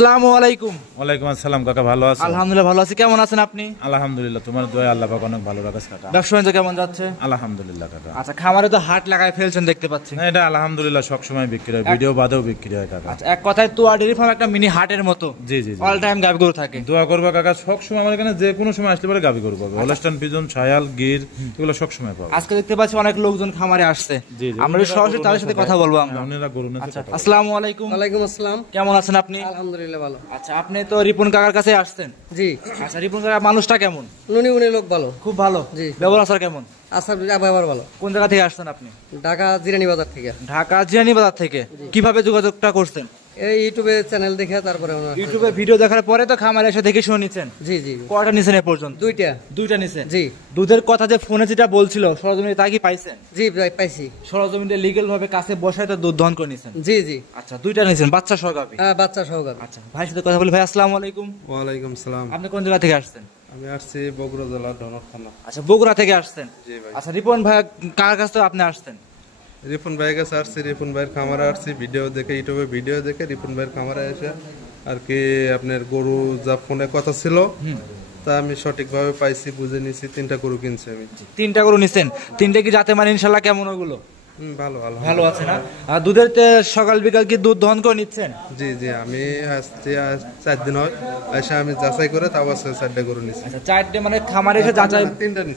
আসসালামু আলাইকুম। ওয়ালাইকুম আসসালাম কাকা, ভালো আছেন? আলহামদুলিল্লাহ ভালো আছি, কেমন আছেন আপনি? আলহামদুলিল্লাহ, তোমার দোয়ায় আল্লাহ পাক অনেক ভালো রাখে কাকা। ব্যবসা বাণিজ্য কেমন যাচ্ছে? আলহামদুলিল্লাহ কাকা। আচ্ছা, খামারে তো হাট লাগায় ফেলছেন দেখতে পাচ্ছি। না, এটা আলহামদুলিল্লাহ সব সময় বিক্রি হয়, ভিডিও বাদেও বিক্রি হয় কাকা। আচ্ছা, এক কথায় তোয়া ডেইরি ফার্ম একটা মিনি হাটের মতো। জি জি জি, অল টাইম গাভী গরু থাকে। দোয়া করবা কাকা, সব সময় আমার এখানে যে কোনো সময় আসলে পরে গাবি করবো, হলস্টাইন ফ্রিজিয়ান, শায়াল, গির, এগুলো সব সময় পাবো। আজকে দেখতে পাচ্ছি অনেক লোকজন খামারে আসছে, আমরা সরাসরি তাদের সাথে কথা বলবো। আমরা গরু নিয়ে আচ্ছা, আসসালামু আলাইকুম। ওয়ালাইকুম আসসালাম। কেমন আছেন আপনি? আলহামদুলিল্লাহ ভালো। আচ্ছা, আপনি তো রিপন কাকার কাছে আসছেন। জি। আচ্ছা, রিপন কাকা মানুষটা কেমন? উনি লোক ভালো, খুব ভালো। জি। ব্যবহার আচার কেমন? আসার ব্যবহার ভালো। কোন জায়গা থেকে আসছেন আপনি? ঢাকা জিরানি বাজার থেকে। ঢাকা জিরানি বাজার থেকে। কিভাবে যোগাযোগটা করছেন? এই ইউটিউবে চ্যানেল দেখে তারপরে ইউটিউবে ভিডিও দেখার পরে তো খামারে এসে দেখে শুনে নিচ্ছেন। জি জি। কয়টা নিছেন এ পর্যন্ত? দুইটা নিছেন। জি। দুধের কথা যে ফোনে যেটা বলছিল সরজমিনে তা কি পাইছেন? জি পাইছি। সরজমিনে লিগ্যাল ভাবে কাছে বসায় তো দুধ দহন করে নিছেন? জি জি। আচ্ছা, দুইটা নিছেন বাচ্চা সহ গাভী? হ্যাঁ, বাচ্চা সহ গাভী। আচ্ছা, ভাইয়ের সাথে কথা বলি। ভাই আসসালামু আলাইকুম। ওয়ালাইকুম সালাম। আপনি কোন জায়গা থেকে আসছেন? আমি আসছি বগুড়া জেলার ধনক থানা। আচ্ছা, বগুড়া থেকে আসছেন। জি ভাই। আচ্ছা, রিপন ভাই কার কাছ থেকে আপনি আসছেন? রিপন ভাইয়ের কাছে আসছি, রিপন ভাইয়ের খামারে আসছি, ভিডিও দেখে, ইউটিউবে ভিডিও দেখে রিপন ভাইয়ের খামারে এসে আর কি আপনার গরু যা ফোনে কথা ছিল তা আমি সঠিকভাবে পাইছি, বুঝে নিছি। 3টা গরু কিনছি আমি। 3টা গরু নিছেন? 3টা কি জাতে মানে ইনশাআল্লাহ কেমন ওগুলো? ভালো ভালো আছে না? আর দুধের সকাল বিকাল কি দুধ দহন করে নিচ্ছেন? জি জি, আমি আসছি 4 দিন হয়, এসে আমি যাচাই করে তাও আছে 4টা গরু নিছি। আচ্ছা, 4টে মানে খামারে এসে যাচাই?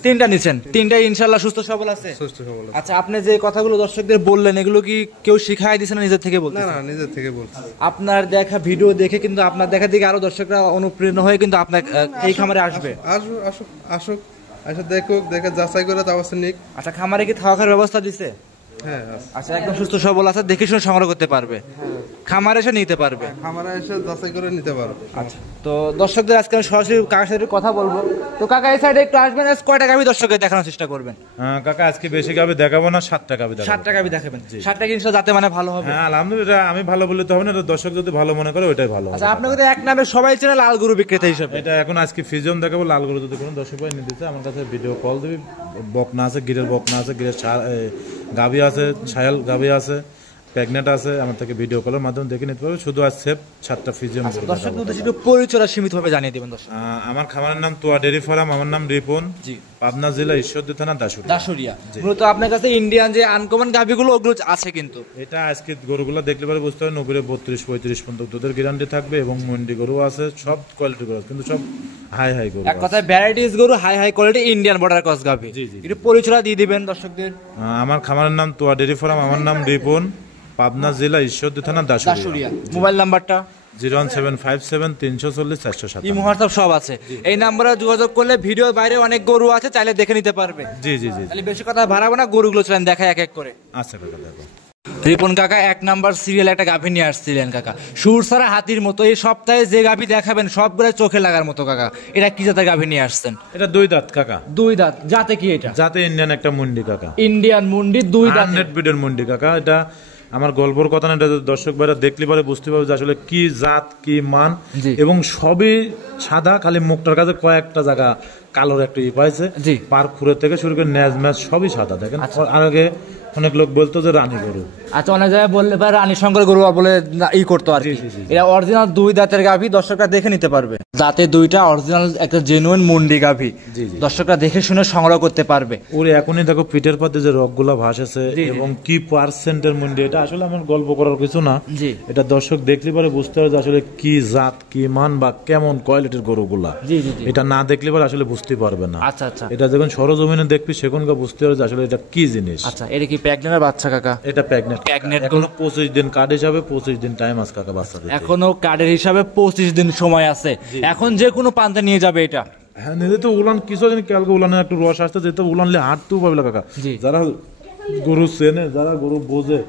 3টা নিছেন। 3টাই ইনশাআল্লাহ সুস্থ সবল আছে? সুস্থ সবল আছে। আচ্ছা, আপনি যে কথাগুলো দর্শকদের বললেন এগুলো কি কেউ শিখাই দিয়েছে না নিজের থেকে বলতে? না না, নিজের থেকে বলছি। আপনার দেখা ভিডিও দেখে কিন্তু আপনার দেখা দেখে আরো দর্শকরা অনুপ্রেরণা হয়ে কিন্তু আপনার এই খামারে আসবে। আসুক আসুক আসুক, এসে দেখুক, দেখে যাচাই করে তাও আছে নিক। আচ্ছা, খামারে কি থাকার ব্যবস্থা দিছে? হ্যাঁ আছে। আচ্ছা, একদম সুস্থ সবল আছে, দেখে শুনে সংগ্রহ করতে পারবে, খামারে এসে নিতে পারবে। খামারে এসে যাচাই করে নিতে পারো। আচ্ছা, তো দর্শকদের আজকে আমি সরাসরি কাকার সাথে কথা বলবো। তো কাকা এই সাইডে একটু আসবেন, কয়টা গাভী দর্শকদের দেখানোর চেষ্টা করবেন? কাকা আজকে বেশি গাবি দেখাবো না, 7টা গাবি দেখাবো। 7টা গাভী দেখাবেন? 7টা জিনিস যাতে মানে ভালো হবে। হ্যাঁ আলহামদুলিল্লাহ, আমি ভালো বললে তো হবে না, দর্শক যদি ভালো মনে করে ওইটাই ভালো হবে। আচ্ছা, আপনাকে তো এক নামে সবাই চেনে লাল গরু বিক্রেতা হিসেবে। এটা এখন আজকে ফিজিয়ন দেখাবো। লাল গরু যদি কোনো দর্শক ভাই নিতে চায় আমার কাছে ভিডিও কল দিবি। বকনা আছে, গিরের বকনা আছে, গিরের গাভী আছে, ছায়াল গাভী আছে, প্রেগনেন্ট আছে, আমার থেকে ভিডিও কলের মাধ্যমে দেখে নিতে পারবে। শুধু আজ সেফ 7টা ফিজিয়ন। দর্শকদের উদ্দেশ্যে একটু পরিচয় সীমিতভাবে জানিয়ে দিবেন দর্শক। আমার খামারের নাম তোয়া ডেইরি ফার্ম, আমার নাম রিপন। জি। পাবনা জেলা ঈশ্বরদী থানা দাসুরিয়া। মূলত আপনার কাছে ইন্ডিয়ান যে আনকমন গাভীগুলো ওগুলো আছে কিন্তু এটা আজকে গরুগুলো দেখলে পরে বুঝতে হবে 90-32-35 পর্যন্ত দুধের গ্যারান্টি থাকবে এবং মন্ডি গরু আছে, সব কোয়ালিটি গরু কিন্তু সব হাই হাই গরু। এক কথায় ভ্যারাইটিস গরু, high quality Indian border cross গাভী। একটু পরিচয় দিয়ে দিবেন দর্শকদের। আমার খামারের নাম তোয়া ডেইরি ফার্ম, আমার নাম রিপন, পাবনা জেলা ঈশ্বরদী থানা দাসুরিয়া। মোবাইল নাম্বারটা 01757 340 407। হোয়াটসঅ্যাপ সব আছে, এই নাম্বারে যোগাযোগ করলে ভিডিওর বাইরে অনেক গরু আছে, চাইলে দেখে নিতে পারবে। জি জি জি, তাহলে বেশি কথা বাড়াবো না, গরুগুলো চলেন দেখা এক এক করে। আচ্ছা কাকা দেখো। রিপন কাকা 1 নাম্বার সিরিয়াল একটা গাভী নিয়ে আসছিলেন কাকা, সুর ছাড়া হাতির মতো। এই সপ্তাহে যে গাভী দেখাবেন সবগুলো চোখে লাগার মতো কাকা। এটা কি জাতের গাভী নিয়ে আসছেন? এটা 2 দাঁত কাকা। 2 দাঁত? জাতে কি এটা? জাতে ইন্ডিয়ান একটা মুন্ডি কাকা। ইন্ডিয়ান মুন্ডি 2 দাঁত, 100 ব্রিডের মুন্ডি কাকা। এটা আমার গল্পর কথা না, এটা দর্শক ভাইরা দেখলে পরে বুঝতে পারবে যে আসলে কি জাত কি মান। এবং সবই সাদা, খালি মুখটার কাছে কয়েকটা জায়গা কালোর একটা পাইছে। পার খুঁড়ে থেকে শুরু করে ন্যাজ ম্যাজ সবই সাদা। দেখেন আর আগে অনেক লোক বলতো যে রানী গরু। আচ্ছা, অনেক জায়গায় বললে পারে রানী শঙ্কর গরু বলে করতো আর কি। এটা অরিজিনাল 2 দাঁতের গাভী, দর্শকরা দেখে নিতে পারবে। দাঁতে 2টা, অরিজিনাল একটা জেনুইন মুন্ডি গাভী, দর্শকরা দেখে শুনে সংগ্রহ করতে পারবে। ওর এখনই দেখো পিঠের পথে যে রগগুলা ভাসেছে এবং কি পার্সেন্টের মুন্ডি। এটা আসলে আমার গল্প করার কিছু না, এটা দর্শক দেখলে পরে বুঝতে হবে যে আসলে কি জাত কি মান বা কেমন কোয়ালিটির গরুগুলা। এটা না দেখলে পরে আসলে বুঝতে পারবে না। আচ্ছা আচ্ছা, এটা যখন সরজমিনে দেখবি সেখানকার বুঝতে পারবে যে আসলে এটা কি জিনিস। আচ্ছা, এটা কি প্রেগন্যান্ট বাচ্চা কাকা? এটা প্রেগন্যান্ট। এখনো 25 দিন কার্ড হিসাবে 25 দিন টাইম আছে কাকা বাচ্চা দিতে। এখনো কার্ডের হিসাবে 25 দিন সময় আছে, এখন যে কোনো প্রান্তে নিয়ে যাবে এটা। হ্যাঁ, নিজে তো উলান কিছু দিন কালকে উলানে একটু রস আসতে যেতে উলানলে হাঁটতেও পাবে কাকা। যারা গরু চেনে, যারা গরু বোঝে,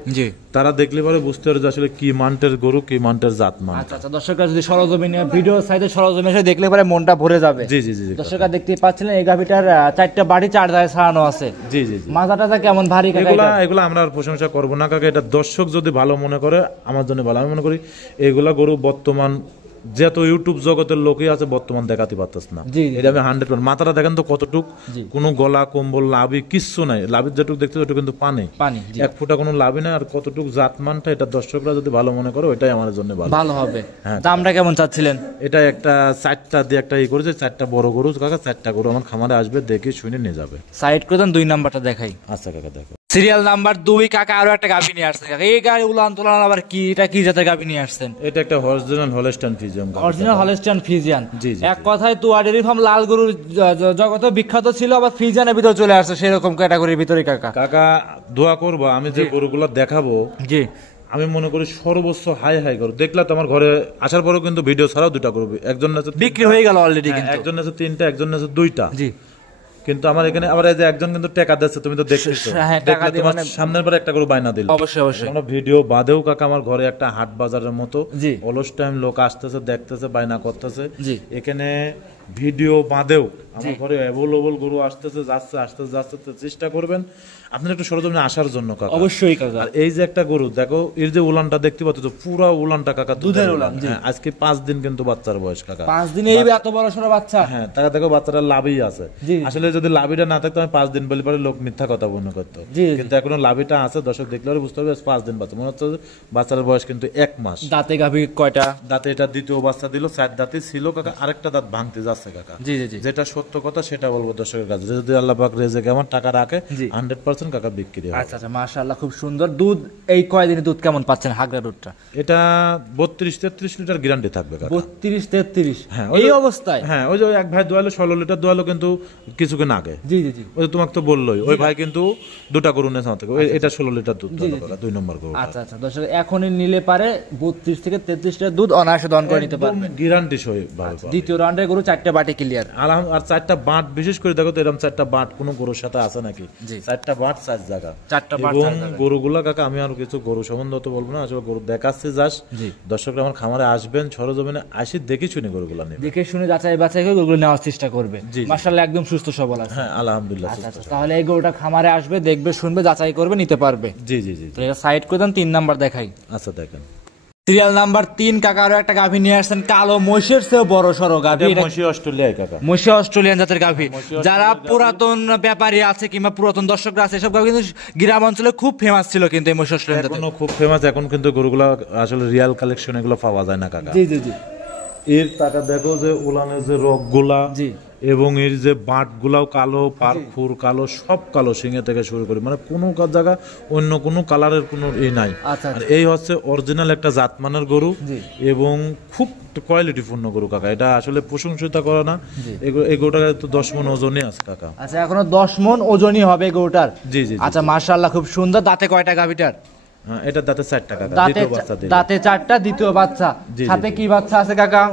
তারা দেখলে পরে বুঝতে পারে যে আসলে কি মানটের গরু কি মানটের জাত মান। আচ্ছা আচ্ছা, দর্শকরা যদি সরজমিনে ভিডিও সাইডে সরজমিনে এসে দেখলে পরে মনটা ভরে যাবে। জি জি জি, দর্শকরা দেখতে পাচ্ছিলেন এই গাভীটার 4টা বাড়ি 4 জায়গায় ছাড়ানো আছে। জি জি জি, মাথাটা কেমন ভারী কাকা? এগুলা আমরা আর প্রশংসা করব না কাকা, এটা দর্শক যদি ভালো মনে করে আমার জন্য ভালো। আমি মনে করি এগুলা গরু বর্তমান যত ইউটিউব জগতের লোকই আছে বর্তমান দেখাতে পারতেছ না। জি, জি। এটা আমি 100% মাথাটা দেখেন তো কতটুক, কোনো গলা কম্বল লাভই কিচ্ছু নাই, লাভের যেটুকু দেখতে ওটুকু কিন্তু পানি, জি। এক ফুটা কোনো লাভই নাই। আর কতটুক জাতমানটা এটা দর্শকরা যদি ভালো মনে করে ওইটাই আমার জন্য ভালো। ভালো হবে। হ্যাঁ। দামটা কেমন চাচ্ছিলেন? এটা একটা 4টা দিয়ে একটা ই করেছে, 4টা বড় গরু কাকা, 4টা গরু আমার খামারে আসবে, দেখে শুনে নিয়ে যাবে। সাইড করে দেন, 2 নাম্বারটা দেখাই। আচ্ছা কাকা দেখো, সিরিয়াল নাম্বার 2 কাকা আরো একটা গাভী নিয়ে আসছেন কাকা। এই গাড়ি উলান তোলান আবার কি, এটা কি জাতের গাভী নিয়ে আসছেন? এটা একটা original Holstein Friesian. Original Holstein Friesian. জি, জি, এক কথায় তুয়া ডেয়ারি ফার্ম লাল গরুর জগতে বিখ্যাত ছিল, আবার ফ্রিজিয়ানের ভিতর চলে আসছে সেরকম ক্যাটাগরির ভিতরে কাকা। কাকা দোয়া করবো, আমি যে গরুগুলো দেখাবো জি আমি মনে করি সর্বোচ্চ হাই হাই গরু। দেখলা তো আমার ঘরে আসার পরেও কিন্তু ভিডিও ছাড়াও 2টা গরু, একজন আছে বিক্রি হয়ে গেল অলরেডি কিন্তু। একজন আছে 3টা, একজন আছে 2টা। জি কিন্তু আমার এখানে আবার এই যে একজন কিন্তু টাকা দিচ্ছে, তুমি তো দেখতেছো, হ্যাঁ, টাকা দেখলে দিয়ে তোমার মানে- সামনের বার একটা গরু বাইনা দিল। অবশ্যই অবশ্যই। আমরা ভিডিও বাদেও কাকা আমার ঘরে একটা হাট বাজারের মতো জি। অলস টাইম লোক আসতেছে, দেখতেছে, বাইনা করতেছে। জি। এখানে ভিডিও বাদেও আমার ঘরে অ্যাভেলেবল গরু আসতেছে, যাচ্ছে, আসতেছে, যাচ্ছে। তো চেষ্টা করবেন আপনার একটু সরজমিনে আসার জন্য কাকা। অবশ্যই কাকা। আর এই যে একটা গরু দেখো, এর যে উলানটা দেখতে পাচ্ছ, পুরো উলানটা কাকা দুধের উলান। হ্যাঁ, আজকে 5 দিন কিন্তু বাচ্চার বয়স কাকা। 5 দিনে এই এত বড় সরো বাচ্চা। হ্যাঁ, টাকা দেখো বাচ্চাটা লাভই আছে। জি। আসলে যদি লাভিটা না থাকতো আমি 5 দিন বলে পরে লোক মিথ্যা কথা মনে করতো, জি, জি। কিন্তু এখনো লাভিটা আছে। দর্শক দেখলে পরে বুঝতে পারবে 5 দিন বাচ্চা, মনে হচ্ছে যে বাচ্চার বয়স কিন্তু 1 মাস। দাঁতে গাভী কয়টা? দাঁতে এটা দ্বিতীয় বাচ্চা দিল, 4 দাঁতে ছিল কাকা, আরেকটা দাঁত ভাঙতে যাচ্ছে কাকা। জি জি জি। যেটা সত্য কথা সেটা বলবো দর্শকের কাছে, যদি আল্লাহ পাক রেজেকে আমার টাকা রাখে জি। 100% কাকা বিক্রি হবে। আচ্ছা আচ্ছা, মাশাআল্লাহ, খুব সুন্দর দুধ। এই কয়দিনে দুধ কেমন পাচ্ছেন হাগরা দুধটা? এটা 32-33 লিটার গ্যারান্টি থাকবে কাকা। 32-33 হ্যাঁ, এই অবস্থায়? হ্যাঁ, ওই যে এক ভাই দোয়ালো 16 লিটার দোয়ালো কিন্তু কিছুক্ষণ আগে। জি জি জি। ওই যে তোমাকে তো বললোই, ওই ভাই কিন্তু 2টা গরু নেছে আমার থেকে। এটা 16 লিটার দুধ দোয়ালো কাকা, 2 নম্বর গরু। আচ্ছা আচ্ছা, দর্শক এখনই নিলে পারে 32 থেকে 33 লিটার দুধ অনায়াসে দহন করে নিতে পারবে। গ্যারান্টি সই ভাবে পাবে। দ্বিতীয় রাউন্ডের গরু 4টে বাটি ক্লিয়ার। আর 4টা বাট, বিশেষ করে দেখো তো এরকম 4টা বাট কোন গরুর সাথে আছে নাকি? জি। 4টা বাট 4 জায়গা। 4টা বাট এবং 4 জায়গা। গরুগুলা কাকা আমি আর কিছু গরু সম্বন্ধে তো বলবো না, আসলে গরু দেখাচ্ছে যাস। জি। দর্শকরা আমার খামারে আসবেন, সরজমিনে আসি দেখি শুনি গরুগুলা নেবে। দেখে শুনে যাচাই বাছাই করে গরুগুলো নেওয়ার চেষ্টা করবে। জি, জি। মাশাআল্লাহ একদম সুস্থ সবল আছে। হ্যাঁ আলহামদুলিল্লাহ। আচ্ছা আচ্ছা, তাহলে এই গরুটা খামারে আসবে, দেখবে, শুনবে, যাচাই করবে, নিতে পারবে। জি জি জি। তো এটা সাইড করে দেন, 3 নাম্বার দেখাই। আচ্ছা দেখেন, সিরিয়াল নাম্বার 3 কাকা আরো একটা গাভী নিয়ে আসছেন, কালো মহিষের চেয়ে বড় সরো গাভী। এটা মশি অস্ট্রেলিয়ায় কাকা। মহিষা অস্ট্রেলিয়ান জাতের গাভী। যারা পুরাতন ব্যাপারী আছে কিংবা পুরাতন দর্শকরা আছে, এসব গাভী কিন্তু গ্রাম অঞ্চলে খুব ফেমাস ছিল কিন্তু এই মহিষা অস্ট্রেলিয়ান জাতের। এখনো খুব ফেমাস, এখন কিন্তু গরুগুলা আসলে রিয়াল কালেকশন এগুলো পাওয়া যায় না কাকা। জি জি জি এর টাকা দেখো যে উলানের যে রগগুলা, জি। এবং এর যে বাট গুলাও কালো, পারফুর কালো, সব কালো, সিংহে থেকে শুরু করে মানে কোনো জায়গা অন্য কোনো কালারের কোনো ই নাই। আচ্ছা আর এই হচ্ছে অরিজিনাল একটা জাতমানের গরু জি। এবং খুব কোয়ালিটিপূর্ণ গরু কাকা। এটা আসলে প্রশংসিত করে না, এই গরুটার তো 10 মণ ওজনই আছে কাকা। আচ্ছা, এখনো 10 মণ ওজনই হবে গরুটার। জি জি জি। আচ্ছা মাশাআল্লাহ, খুব সুন্দর। দাঁতে কয়টা গাভীটার? হ্যাঁ, এটা দাঁতে 4 টাকা, দাঁতে দ্বিতীয় বাচ্চা দিল। দাঁতে 4টা, দ্বিতীয় বাচ্চা। জি, জি, সাথে জি। কি বাচ্চা আছে কাকা?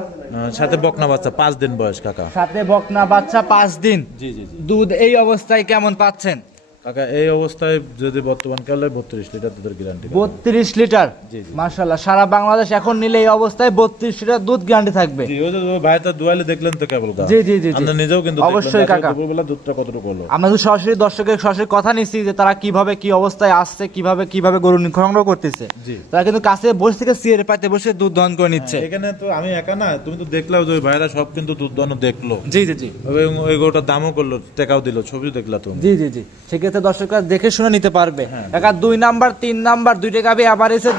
সাথে বকনা বাচ্চা 5 দিন বয়স কাকা। সাথে বকনা বাচ্চা 5 দিন। জি জি জি। দুধ এই অবস্থায় কেমন পাচ্ছেন কাকা? এই অবস্থায় যদি বর্তমান কালে 32 লিটার দুধের গ্যারান্টি। 32 লিটার। জি, জি। মাশাআল্লাহ, সারা বাংলাদেশ এখন নিলে এই অবস্থায় 32 লিটার দুধ গ্যারান্টি থাকবে। জি, ওই যে ওই ভাইটা দুয়ালে দেখলেন তো কেবল কাকা। জি, জি, জি, জি। আমরা নিজেও কিন্তু অবশ্যই কাকা। দুপুরবেলা দুধটা কতটুকু হলো। আমরা তো সরাসরি দর্শকের সরাসরি কথা নিচ্ছি যে তারা কিভাবে কি অবস্থায় আসছে, কিভাবে কিভাবে গরু সংগ্রহ করতেছে। জি। তারা কিন্তু কাছে বসে থেকে সিয়ারে পাইতে বসে দুধ দহন করে নিচ্ছে। এখানে তো আমি একা না, তুমি তো দেখলাও যে ওই ভাইরা সব কিন্তু দুধ দহন দেখলো। জি জি জি এবং ওই গরুটার দামও করলো, টাকাও দিল, ছবি দেখলা তুমি। জি জি জি। সেক্ষেত্রে দর্শকরা দেখে শুনে নিতে পারবে। হ্যাঁ। একা 2 নাম্বার 3 নাম্বার দুইটা গাভী আবার এসে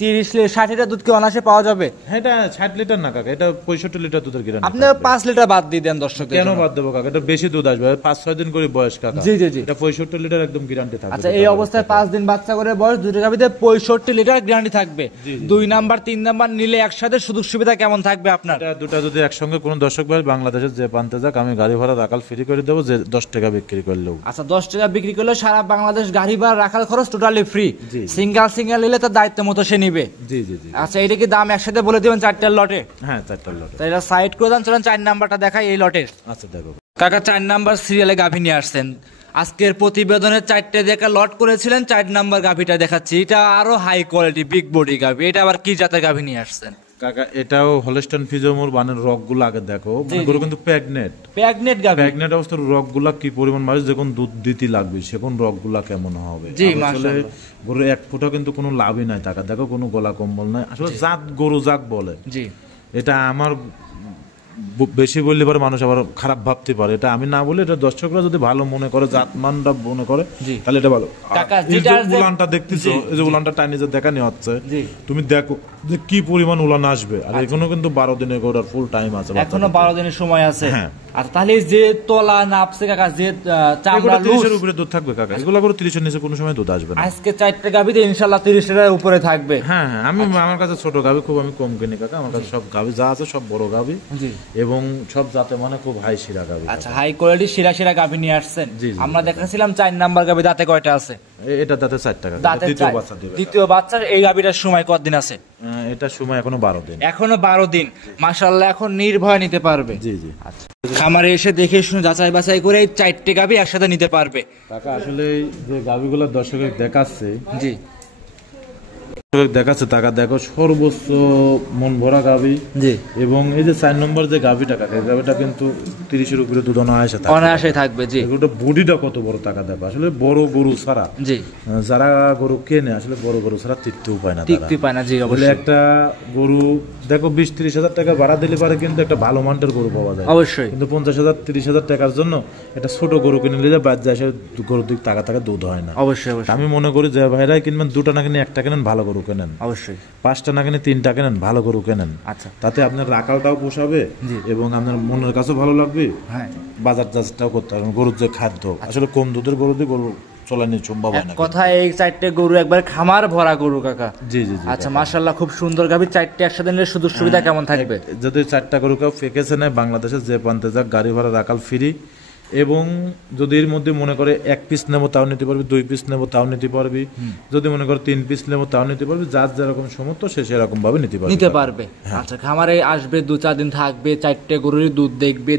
30 60 লিটার দুধ কি অনায়াসে পাওয়া যাবে? হ্যাঁ, এটা 60 লিটার না কাকা, এটা 65 লিটার দুধের গ্যারান্টি। আপনি 5 লিটার বাদ দিয়ে দেন দর্শক। কেন বাদ দেবো কাকা? এটা বেশি দুধ আসবে, 5-6 দিন করে বয়স কাকা। জি জি জি। এটা 65 লিটার একদম গ্যারান্টি থাকবে। আচ্ছা, এই অবস্থায় 5 দিন বাচ্চা করে বয়স দুইটা গাভীতে 65 লিটার গ্যারান্টি থাকবে। 2 নাম্বার 3 নাম্বার নিলে একসাথে সুযোগ সুবিধা কেমন থাকবে আপনার? এটা দুটা যদি একসঙ্গে কোনো দর্শক ভাই বাংলাদেশের যে পান্তে যাক, আমি গাড়ি ভাড়া রাখাল ফ্রি করে দেবো, যে 10 টাকা বিক্রি করলেও। আচ্ছা, 10 টাকা বিক্রি করলে সারা বাংলাদেশ গাড়ি ভাড়া রাখার খরচ টোটালি ফ্রি। জি। সিঙ্গেল নিলে তার দায়িত্ব মতো সে নিবে। জি জি জি। আচ্ছা, এটা কি দাম একসাথে বলে দিবেন 4টার লটে? হ্যাঁ, 4টা লট। তাই এটা সাইড করে দেন, চলেন 4 নাম্বারটা দেখাই এই লটের। আচ্ছা দেখো কাকা, 4 নাম্বার সিরিয়ালে গাভী নিয়ে আসছেন। আজকের প্রতিবেদনের 4টে দেখা লট করেছিলেন, 4 নাম্বার গাভীটা দেখাচ্ছি। এটা আরো হাই কোয়ালিটি বিগ বডি গাভী। এটা আবার কি জাতের গাভী নিয়ে আসছেন কাকা? এটাও হলস্টাইন ফ্রিজিয়ান বানের রগগুলো আগে দেখো, মানে গরু কিন্তু প্রেগনেন্ট। প্রেগনেন্ট গাভী। প্রেগনেন্ট অবস্থার রগগুলা কি পরিমাণ মাছ, যখন দুধ দিতে লাগবে সেখন রগগুলা কেমন হবে। জি, আসলে মাশাআল্লাহ। গরু 1 ফুটা কিন্তু কোনো লাভই নাই টাকা। দেখো কোনো গলা কম্বল নাই, আসলে জাত গরু যাক বলে। জি। এটা আমার বেশি বললে পারে মানুষ আবার খারাপ ভাবতে পারে, এটা আমি না বলে এটা দর্শকরা যদি ভালো মনে করে, জাতমানটা মনে করে, তাহলে এটা ভালো। কাকা, এই যে যেটা যে- উলানটা দেখতেছো, এই যে উলানটা টাইনি যে দেখানি হচ্ছে, জি। তুমি দেখো যে কি পরিমাণ উলান আসবে, আর এখনো কিন্তু 12 দিনের গোড়ার ফুল টাইম আছে, এখনো 12 দিনের সময় আছে। হ্যাঁ। আর তাহলে যে তলা নাপছে কাকা, যে চামড়া লুজ, 30 এর উপরে দুধ থাকবে কাকা, এগুলো করে 30 এর নিচে কোনো সময় দুধ আসবে না। আজকে 4টে গাভিতে ইনশাআল্লাহ 30 এর উপরে থাকবে। হ্যাঁ হ্যাঁ, আমি আমার কাছে ছোট গাভি খুব আমি কম কিনি কাকা, আমার কাছে সব গাভি যা আছে সব বড় গাভি, জি। এবং সব জাতে মানে খুব হাই শিরা গাভি। আচ্ছা, হাই কোয়ালিটি শিরা গাভি নিয়ে আসছেন। জি, জি, আমরা দেখাছিলাম 4 নাম্বার গাভি, দাঁতে কয়টা আছে? এটা দাঁতে 4 টাকা, দাঁতে দ্বিতীয় 4। বাচ্চা দিবে। দ্বিতীয় বাচ্চার এই গাভিটার সময় কতদিন আছে? এটা সময় এখনো 12 দিন। এখনো 12 দিন। মাশাআল্লাহ, এখন নির্ভয় নিতে পারবে। জি জি। আচ্ছা, খামারে এসে দেখে শুনে যাচাই বাছাই করে এই 4টে গাভি একসাথে নিতে পারবে। কাকা আসলে যে গাভিগুলো দর্শকের দেখাচ্ছে, জি, দেখাচ্ছে টাকা দেখো, সর্বোচ্চ মন ভরা গাভি। জি, এবং এই যে 4 নম্বর যে গাভিটা কাকা, এই গাভিটা কিন্তু 30 এর উপরে দুধ অনায়াসে থাকে। অনায়াসে থাকবে। জি, এগুলোটা বডিটা কত বড় টাকা দেখো, আসলে বড় গরু ছাড়া, জি, যারা গরু কেনে আসলে বড় গরু ছাড়া তৃপ্তি উপায় না, তৃপ্তি পায় না। জি, বলে অবশ্যই একটা গরু দেখো 20-30 হাজার টাকা ভাড়া দিলে পারে কিন্তু একটা ভালো মানের গরু পাওয়া যায়, অবশ্যই। কিন্তু 50,000-30 হাজার টাকার জন্য একটা ছোট গরু কিনে নিলে বাদ যায়, সে গরুর দিক টাকা দুধ হয় না। অবশ্যই অবশ্যই আমি মনে করি যে ভাইরাই কিনবেন 2টা না কিনে 1টা কেনেন, ভালো গরু কেনেন। অবশ্যই। 5টা না কিনে 3টা কেনেন, ভালো গরু কেনেন। আচ্ছা, তাতে আপনার রাখালটাও পোষাবে এবং আপনার মনের কাছেও ভালো লাগবে, হ্যাঁ। বাজার চাষটাও করতে পারবেন। গরুর যে খাদ্য, আসলে কম দুধের গরু দিয়ে গরু চলানি সম্ভব হয় না। কথায় এই 4টে গরু একবার খামার ভরা গরু কাকা। জি জি জি। আচ্ছা, মাশাআল্লাহ, খুব সুন্দর গাভি। 4টে একসাথে নিলে সুযোগ সুবিধা কেমন থাকবে? যদি 4টা গরু কেউ ফেকেছে নেয়, বাংলাদেশের যে প্রান্তে যাক গাড়ি ভাড়া রাখাল ফ্রি, এবং যদি এর মধ্যে মনে করে 1 পিস নেবো তাও নিতে পারবি, 2 পিস নেবো তাও নিতে পারবি, যদি মনে করে 3 পিস নেবো তাও নিতে পারবি, যার যেরকম সমর্থ সে সেরকম ভাবে নিতে পারবে। আচ্ছা, খামারে আসবে, 2-4 দিন থাকবে, 4টে গরুরই দুধ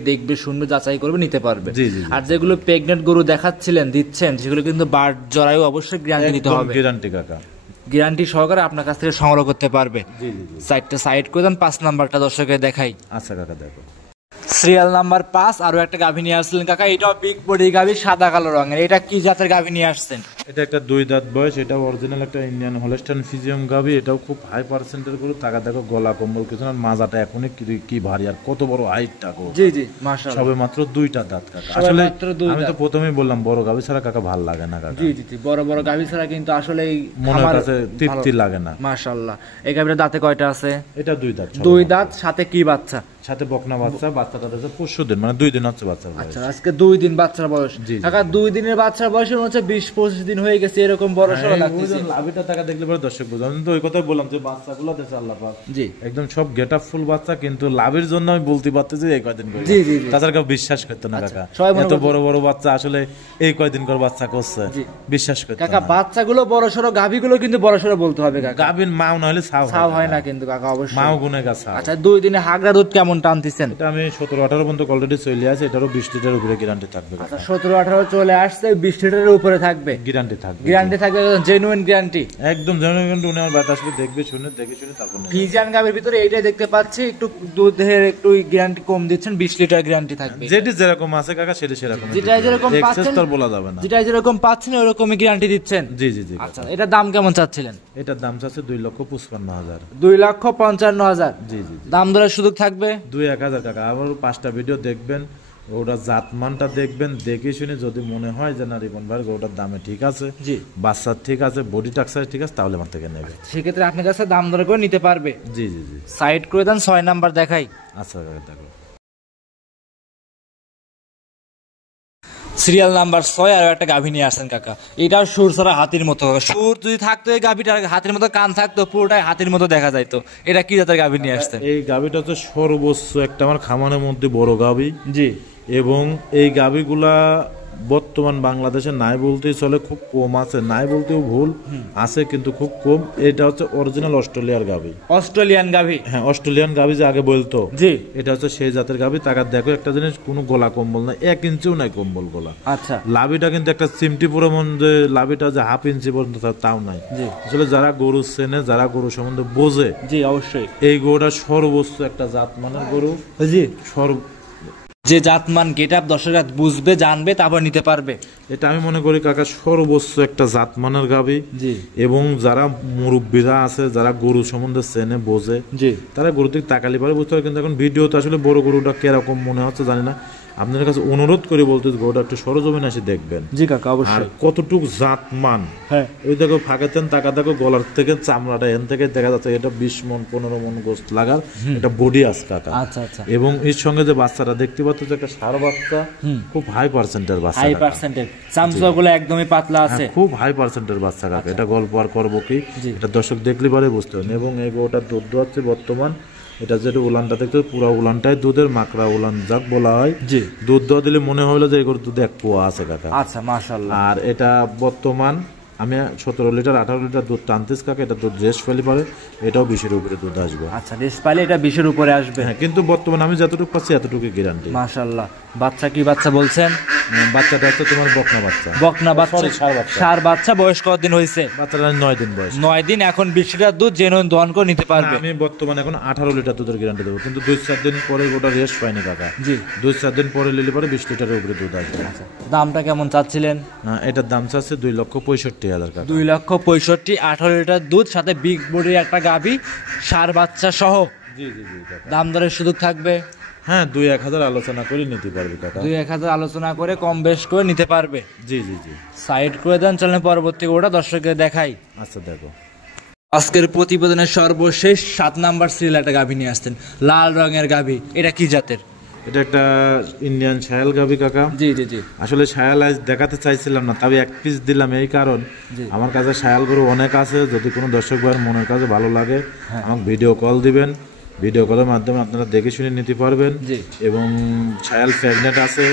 দেখবে শুনবে, যাচাই করবে, নিতে পারবে। জি জি। আর যেগুলো প্রেগনেন্ট গরু দেখাচ্ছিলেন, দিচ্ছেন, সেগুলো কিন্তু বাট জরায়ু অবশ্যই গ্যারান্টি নিতে হবে। গ্যারান্টি কাকা, গ্যারান্টি সহকারে আপনার কাছ থেকে সংগ্রহ করতে পারবে। জি জি জি। 4টে সাইড করে দেন, 5 নাম্বারটা দর্শকের দেখাই। আচ্ছা কাকা দেখো, সিরিয়াল নাম্বার 5 আরো একটা গাভী নিয়ে আসছিলেন কাকা। এটাও বিগ বডি গাভী, সাদা কালো রঙের। এটা কি জাতের গাভী নিয়ে আসছেন? এটা একটা 2 দাঁত বয়স, এটা অরিজিনাল একটা ইন্ডিয়ান হলস্টাইন ফিজিয়াম গাভি। এটাও খুব হাই পার্সেন্টের গরু, টাকা দেখো গলা কম্বল কিছু না, মাজাটা এখনই কি ভারী, আর কত বড় হাইটটা গো। জি জি, মাশাআল্লাহ। সবে মাত্র 2টা দাঁত কাকা। সবে আসলে মাত্র 2 আমি তো প্রথমেই বললাম বড় গাভি ছাড়া কাকা ভাল লাগে না কাকা। জি জি জি, বড় বড় গাভী ছাড়া কিন্তু আসলে এই মনের কাছে তৃপ্তি লাগে না। মাশাআল্লাহ। এই গাভীর দাঁতে কয়টা আছে? এটা 2 দাঁত। 2 দাঁত, সাথে কি বাচ্চা? সাথে বকনা বাচ্চা, বাচ্চাটা হচ্ছে 25 দিন, মানে 2 দিন হচ্ছে বাচ্চার বয়স। আচ্ছা, আজকে 2 দিন বাচ্চার বয়স। জি, জি। কাকা 2 দিনের বাচ্চার বয়স হচ্ছে 20-25 দিন হয়ে গেছে, এরকম বড় সড় লাগতেছে। লাভিটা টাকা দেখলে পরে দর্শক বুঝবে। আমি তো ওই কথাই বললাম যে বাচ্চাগুলো দেশে আল্লাহ পাক জি, একদম সব গেটআপ ফুল বাচ্চা, কিন্তু লাভের জন্য আমি বলতে পারতেছি এই কয়দিন করে। জি, জি, জি। তাছাড়া কেউ বিশ্বাস করতো না কাকা, সবাই মনে এত করতো- বড় বড় বাচ্চা আসলে এই কয়দিন করে বাচ্চা করছে, জি। বিশ্বাস করতো কাকা না। বাচ্চাগুলো বড় সড়ো, গাভীগুলো কিন্তু বড় সড়ো বলতে হবে কাকা। গাভীর মাও না হলে ছাও ছাও হয় না কিন্তু কাকা, অবশ্যই। মাও গুনে গাছা। আচ্ছা, 2 দিনে হাগড়া দুধ কেমন টানতেছেন? এটা আমি 17-18 পর্যন্ত অলরেডি চলে আছে, এটারও 20 লিটার উপরে গ্যারান্টি থাকবে, আচ্ছা, 17-18 চলে আসছে, 20 লিটারের উপরে থাকবে। গ্যারান্টি থাকবে, গ্যারান্টি থাকবে, জেনুইন গ্যারান্টি। একদম জেনুইন। উনি আমার বাতাস দেখবে, দেখে শুনে তারপর নেবে। ফিজিয়ান গাভীর ভিতরে এইটাই দেখতে পাচ্ছি, একটু দুধের একটু গ্যারান্টি কম দিচ্ছেন, 20 লিটার গ্যারান্টি থাকবে। যেটি যেরকম আছে কাকা সেটি সেরকম, যেটা যেরকম পাচ্ছেন তার বলা যাবে না। যেটা যেরকম পাচ্ছেন ওরকমই গ্যারান্টি দিচ্ছেন। জি জি জি। আচ্ছা, এটার দাম কেমন চাচ্ছিলেন? এটার দাম চাচ্ছে 2,55,000। 2,55,000 জি জি জি। দাম দরের সুযোগ থাকবে। 2-1,000 টাকা। আবার 5টা ভিডিও দেখবেন, ওটা জাতমানটা দেখবেন, দেখে শুনে যদি মনে হয় যে না রিপন ভাই ওটার দামে ঠিক আছে, জি, বাচ্চা ঠিক আছে, বডি টাক্সার ঠিক আছে, তাহলে আমার থেকে নেবে। সেক্ষেত্রে আপনার কাছে দাম দর করে নিতে পারবে। জি জি জি। সাইড করে দেন, 6 নাম্বার দেখাই। আচ্ছা কাকা দেখো, সিরিয়াল নাম্বার 6 আর একটা গাভী নিয়ে আসেন কাকা। এটা সুর ছাড়া হাতির মতো। সুর যদি থাকতো এই গাভীটার, হাতির মতো কান থাকতো, পুরোটাই হাতির মতো দেখা যাইতো। এটা কি জাতের গাভী নিয়ে আসছেন? এই গাভীটা হচ্ছে সর্বোচ্চ একটা আমার খামারের মধ্যে বড় গাভী। জি, এবং এই গাভীগুলা বর্তমান বাংলাদেশে নাই বলতেই চলে, খুব কম আছে, নাই বলতেও ভুল, আছে কিন্তু খুব কম। এটা হচ্ছে অরিজিনাল অস্ট্রেলিয়ার গাভী। অস্ট্রেলিয়ান গাভী? হ্যাঁ, অস্ট্রেলিয়ান গাভী যে আগে বলতো, জি, এটা হচ্ছে সেই জাতের গাভী। টাকা দেখো একটা জিনিস, কোনো গলা কম্বল নাই, 1 ইঞ্চিও নাই কম্বল গলা। আচ্ছা, লাভিটা কিন্তু একটা চিমটি পুরো মন, যে লাভিটা যে 1/2 ইঞ্চি পর্যন্ত তাও নাই। জি, আসলে যারা গরু চেনে, যারা গরু সম্বন্ধে বোঝে, জি, অবশ্যই। এই গরুটা সর্বোচ্চ একটা জাত মানের গরু। জি, যে জাতমান গেটআপ দর্শকরা বুঝবে জানবে তারপর নিতে পারবে। এটা আমি মনে করি কাকা সর্বোচ্চ একটা জাতমানের গাভী। জি। এবং যারা মুরব্বীরা আছে, যারা গরু সম্বন্ধে চেনে বোঝে, জি। তারা গরু থেকে তাকালি পারে বুঝতে পারে। কিন্তু এখন ভিডিওতে আসলে বড় গরুটা কিরকম মনে হচ্ছে জানি না, আপনাদের কাছে অনুরোধ করে বলতে গরুটা একটু সরজমিনে এসে দেখবেন। জি কাকা আর অবশ্যই। কতটুক জাতমান, হ্যাঁ ওই দেখো ফাঁকাতেন টাকা দেখো গলার থেকে চামড়াটা এন থেকে দেখা যাচ্ছে এটা 20 মন 15 মন গোস্ত লাগার এটা বডি আছে কাকা। আচ্ছা আচ্ছা। এবং এর সঙ্গে যে বাচ্চাটা দেখতে পাচ্ছ যে একটা ষাঁড় বাচ্চা, খুব হাই পার্সেন্টের বাচ্চা হাই কাকা। পার্সেন্টের চামচাগুলো একদমই পাতলা আছে। হ্যাঁ, খুব হাই পার্সেন্টের বাচ্চা কাকা। এটা গল্প আর করবো কি, জি। এটা দর্শক দেখলে পারে বুঝতে পারেন। এবং এই গরুটার দুধ দোয়াচ্ছে বর্তমান, এটা যেটা উলানটা দেখতে পুরো উলানটাই দুধের, মাকড়া উলান যাক বলা হয়। জি। দুধ দেওয়া দিলে মনে হলো যে এই গরুর দুধে 1 পোয়া আছে কাকা। আচ্ছা মাশাআল্লাহ। আর এটা বর্তমান আমি 17 লিটার 18 লিটার দুধ টানতেছি কাকা। এটা দুধ রেস্ট ফেলে পারে, এটাও 20-এর উপরে দুধ আসবে। আচ্ছা রেস্ট পাইলে এটা 20-এর উপরে আসবে। হ্যাঁ, কিন্তু বর্তমানে আমি যতটুকু পাচ্ছি এতটুকু গ্যারান্টি। মাশাআল্লাহ। বাচ্চা কি বাচ্চা বলছেন? বাচ্চাটা হচ্ছে তোমার বকনা বাচ্চা। বকনা বাচ্চা, Sorry, ষাঁড় বাচ্চা। ষাঁড় বাচ্চা। বয়স কতদিন হয়েছে? বাচ্চাটা 9 দিন বয়স। 9 দিন। এখন 20 লিটার দুধ জেনুইন দহন করে নিতে পারবে। আমি বর্তমানে এখন 18 লিটার দুধের গ্যারান্টি দেবো, কিন্তু 2-4 দিন পরে গোটা রেস্ট পাইনি কাকা। জি। 2-4 দিন পরে নিলে পরে 20 লিটারের উপরে দুধ আসবে। দামটা কেমন চাচ্ছিলেন? না, এটার দাম চাচ্ছে 2,65,000 কাকা। 2,65,000, 18 লিটার দুধ, সাথে বিগ বডির একটা গাভী, ষাঁড় বাচ্চা সহ। জি জি জি কাকা। দাম দরের সুযোগ থাকবে? হ্যাঁ, 2-1,000 আলোচনা করে নিতে পারবে কাকা। 2-1,000 আলোচনা করে কম বেশ করে নিতে পারবে। জি জি জি। সাইড করে দেন, চলেন পরবর্তী ওটা দর্শকদের দেখাই। আচ্ছা দেখো। আজকের প্রতিবেদনের সর্বশেষ 7 নাম্বার সিরিয়াল একটা গাভী নিয়ে আসতেন, লাল রঙের গাভী। এটা কি জাতের? এটা একটা ইন্ডিয়ান শায়াল গাভী কাকা। জি জি জি। আসলে শায়াল আজ দেখাতে চাইছিলাম না, তবে 1 পিস দিলাম এই কারণ আমার কাছে শায়াল গরু অনেক আছে। যদি কোনো দর্শক ভাইয়ের মনের কাছে ভালো লাগে আমাকে ভিডিও কল দিবেন, ভিডিও কলের মাধ্যমে আপনারা দেখে শুনে নিতে পারবেন। জি। এবং শায়াল প্রেগনেন্ট আছে,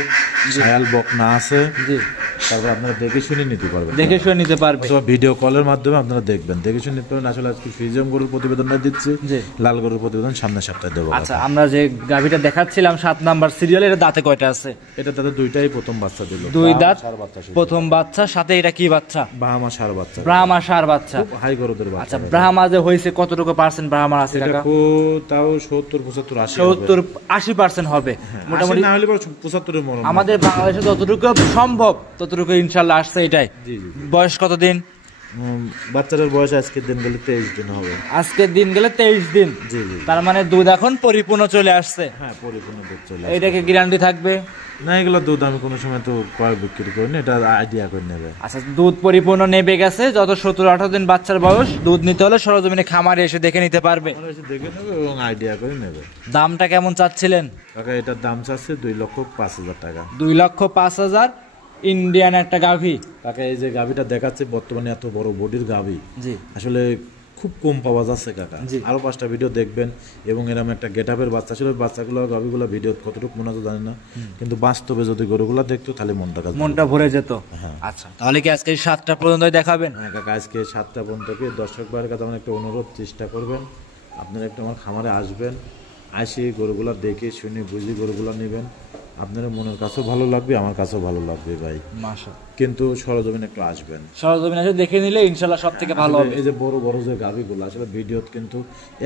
শায়াল বকনা আছে, জি। তারপর আপনারা দেখে শুনে নিতে পারবেন। দেখে শুনে নিতে পারবে। অথবা ভিডিও কলের মাধ্যমে আপনারা দেখবেন, দেখে শুনে নিতে পারবেন। আসলে আজকে ফ্রিজিয়াম গরুর প্রতিবেদনটা দিচ্ছি, জি। লাল গরুর প্রতিবেদন সামনের সপ্তাহে দেবো। আচ্ছা, আমরা যে গাভীটা দেখাচ্ছিলাম 7 নাম্বার সিরিয়ালে, এটা দাঁতে কয়টা আছে? এটা তাদের দুইটাই প্রথম বাচ্চা দিল। 2 দাঁত, ষাঁড় বাচ্চা শুধু। প্রথম বাচ্চা। সাথে এটা কি বাচ্চা? ব্রাহ্মা ষাঁড় বাচ্চা। ব্রাহ্মা ষাঁড় বাচ্চা। হাই গরুদের বাচ্চা। আচ্ছা, ব্রাহ্মা যে হয়েছে কতটুকু পার্সেন্ট ব্রাহ্মা আছে এটা কাকা? তাও 70, 75, 80 70-80% হবে মোটামুটি। না হলে 75 এর মরণ। আমাদের বাংলাদেশে যতটুকু সম্ভব ততটুকু ইনশাল্লাহ আসছে এটাই। জি জি। বয়স কতদিন? বাচ্চাটার বয়স আজকের দিন গেলে 23 দিন হবে। আজকের দিন গেলে 23 দিন। জি জি। তার মানে দুধ এখন পরিপূর্ণ চলে আসছে। হ্যাঁ, পরিপূর্ণ দুধ চলে এটাকে গ্যারান্টি থাকবে? না, এগুলো দুধ আমি কোনো সময় তো কয় বিক্রি করি না, এটা আইডিয়া করে নেবে। আচ্ছা, দুধ পরিপূর্ণ নেবে গেছে। যত 17-18 দিন বাচ্চার বয়স, দুধ নিতে হলে সরজমিনে খামারে এসে দেখে নিতে পারবে। আমরা এসে দেখে নেবে এবং আইডিয়া করে নেবে। দামটা কেমন চাচ্ছিলেন? কাকা এটার দাম চাচ্ছে 2,05,000 টাকা। 2,05,000 ইন্ডিয়ান একটা গাভী। কাকা এই যে গাভীটা দেখাচ্ছে বর্তমানে এত বড় বডির গাভী জি। আসলে খুব কম পাওয়া যাচ্ছে কাকা। জি। আরো 5টা ভিডিও দেখবেন এবং এরকম একটা গেটআপের বাচ্চা ছিল। বাচ্চাগুলো গাভীগুলো ভিডিও কতটুকু মনে হতো জানি না, কিন্তু বাস্তবে যদি গরুগুলো দেখতো তাহলে মনটা ভরে যেত। আচ্ছা, তাহলে কি আজকে 7টা পর্যন্ত দেখাবেন? হ্যাঁ কাকা, আজকে 7টা পর্যন্ত দর্শক ভাইয়ের কাছে আমার একটা অনুরোধ, চেষ্টা করবেন আপনারা একটু আমার খামারে আসবেন, আসি গরুগুলো দেখে শুনে বুঝি গরুগুলো নেবেন। আপনার মনের কাছেও ভালো লাগবে, আমার কাছেও ভালো লাগবে ভাই। মাশাআল্লাহ। কিন্তু সরজমিনে একটু আসবেন, সরজমিনে এসে দেখে নিলে ইনশাআল্লাহ সব থেকে ভালো হবে। এই যে বড় বড় যে গাভীগুলো আসলে ভিডিওত কিন্তু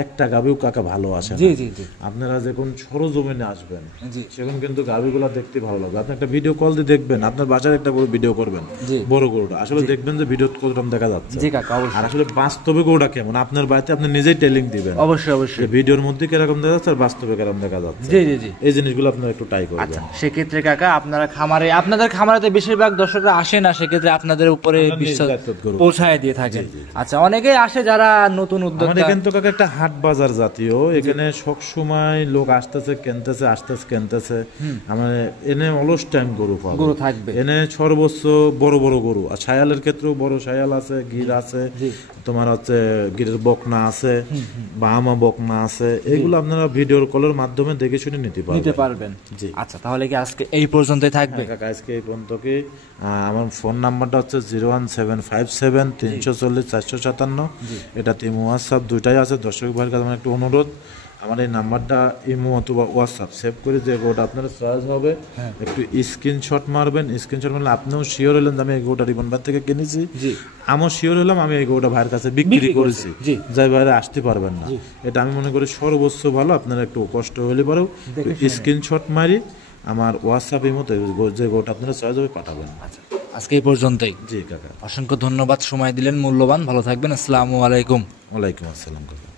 একটা গাভীও কাকা ভালো আসে না। জি জি জি। আপনারা যখন সরজমিনে আসবেন জি। সেখন কিন্তু গাভীগুলো দেখতে ভালো লাগবে। আপনি একটা ভিডিও কল দিয়ে দেখবেন, আপনার বাসার একটা বড় ভিডিও করবেন জি। বড় গরুটা, আসলে দেখবেন যে ভিডিও কতটা দেখা যাচ্ছে। জি কাকা, অবশ্যই। আর আসলে বাস্তবে গরুটা কেমন আপনার বাড়িতে আপনি নিজেই টেলিং দিবেন। অবশ্যই অবশ্যই। যে ভিডিওর মধ্যে কিরকম দেখা যাচ্ছে আর বাস্তবে কিরকম দেখা যাচ্ছে। জি জি জি। এই জিনিসগুলো আপনারা একটু ট্রাই করবেন। আচ্ছা, সেক্ষেত্রে কাকা আপনারা খামারে, আপনাদের খামারে বেশিরভাগ দর্শকরা আসে না, সেক্ষেত্রে আপনাদের উপরে আমরা বিশ্বাস নিজ দায়িত্ব করব। পৌঁছায় দিয়ে থাকেন। আচ্ছা, অনেকেই আসে যারা নতুন আমাদের উদ্যোক্তা। এখানে তো কাকা একটা হাট বাজার জাতীয়, এখানে সব সময় লোক আসতেছে কিনতেছে, আসতেছে কিনতেছে। আমার এনে অলস টাইম গরু পাবে, গরু থাকবে। এনে সর্বোচ্চ বড় বড় গরু। আর শায়ালের ক্ষেত্রেও বড় শায়াল আছে, গির আছে, তোমার হচ্ছে গিরের বকনা আছে, বাহামা বকনা আছে। এগুলো আপনারা ভিডিও কলের মাধ্যমে দেখে শুনে নিতে পারবেন। জি। আচ্ছা, তাহলে কি আজকে এই পর্যন্তই থাকবে? কাকা আজকে এই পর্যন্ত কি আমার ফোন নাম্বারটা হচ্ছে 01757 এটা ইমো হোয়াটসঅ্যাপ দুইটাই আছে। দর্শক ভাইয়ের কাছে আমার একটু অনুরোধ, আমার এই নাম্বারটা ইমো অথবা হোয়াটসঅ্যাপ সেভ করে যে গোটা আপনার চয়েস হবে একটু স্ক্রিনশট মারবেন। স্ক্রিনশট মারলে আপনিও শিওর হলেন যে আমি এই গোটা রিবন ভাই থেকে কিনেছি, আমিও শিওর হলাম আমি এই গোটা ভাইয়ের কাছে বিক্রি করেছি। যাই ভাইরা আসতে পারবেন না, এটা আমি মনে করি সর্বোচ্চ ভালো। আপনারা একটু কষ্ট হলে পরেও স্ক্রিনশট মারি আমার হোয়াটসঅ্যাপের মতো যে গরুটা আপনারা চয়েস হবে পাঠাবেন। আচ্ছা, আজকে এই পর্যন্তই। জি কাকা, অসংখ্য ধন্যবাদ, সময় দিলেন মূল্যবান। ভালো থাকবেন। আসসালামু আলাইকুম। ওয়ালাইকুম আসসালাম কাকা।